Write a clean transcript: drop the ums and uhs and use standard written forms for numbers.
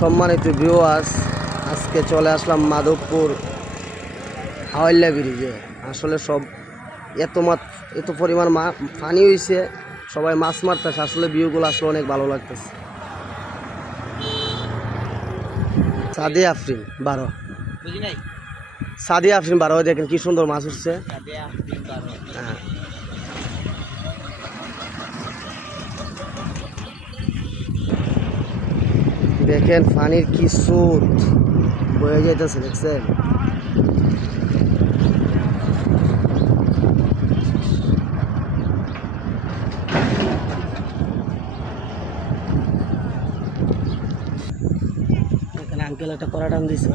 সম্মানিত ভিউয়ার্স, আজকে চলে আসলাম মাধবপুর হাওয়াইল্লা ব্রিজে। আসলে সব এত পরিমাণ পানি হয়েছে, সবাই মাছ মারতেছে। আসলে ভিউগুলো আসলে অনেক ভালো লাগতেছে। সাদিয়া আফরিন 12, সাদিয়া আফরিন 12, দেখেন কি সুন্দর মাছ উঠছে। হ্যাঁ, দেখেন পানির কি স্রোত বয়ে যাইতেছে, দেখছেন? এখানে আঙ্কেল একটা কড়া টান দিছে।